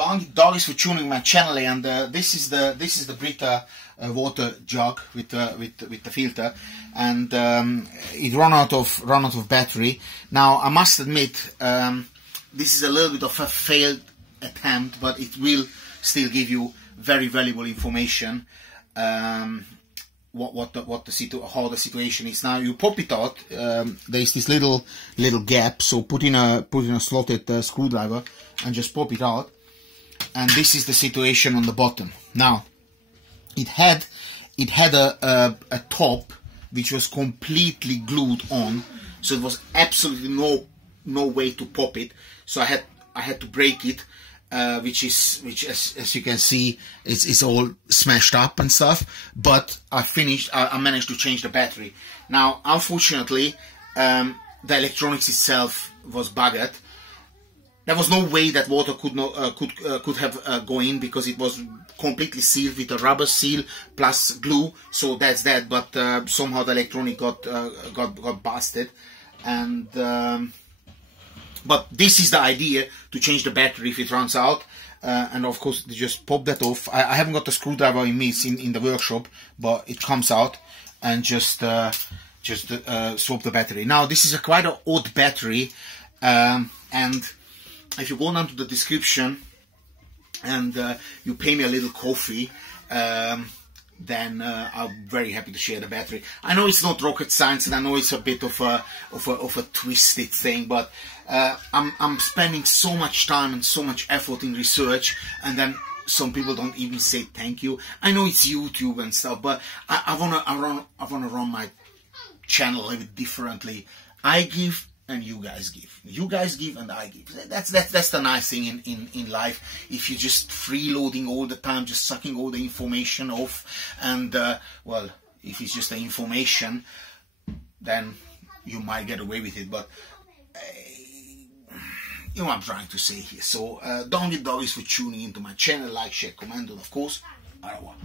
Doggies for tuning my channel, and this is the Brita water jug with the filter, and it run out of battery. Now I must admit, this is a little bit of a failed attempt, but it will still give you very valuable information. How the situation is. Now you pop it out. There is this little gap, so put in a slotted screwdriver and just pop it out. And this is the situation on the bottom. Now it had a top which was completely glued on, so it was absolutely no way to pop it. So I had to break it. Which as you can see, it's all smashed up and stuff, but I managed to change the battery. Now unfortunately, the electronics itself was buggered. There was no way that water could have go in, because it was completely sealed with a rubber seal plus glue. So that's that. But somehow the electronic got busted, and but this is the idea, to change the battery if it runs out. And of course, just pop that off. I haven't got the screwdriver in me, it's in the workshop, but it comes out, and just swap the battery. Now this is quite an odd battery, and if you go down to the description and you pay me a little coffee, then I'm very happy to share the battery. I know it's not rocket science, and I know it's a bit of a twisted thing, but I'm spending so much time and so much effort in research, and then some people don't even say thank you. I know it's YouTube and stuff, but I wanna run my channel a little bit differently. I give and you guys give. You guys give and I give. That's the nice thing in life. If you're just freeloading all the time, just sucking all the information off, and well, if it's just the information, then you might get away with it. But you know what I'm trying to say here. So don't get doggies for tuning into my channel. Like, share, comment, and of course, I don't want.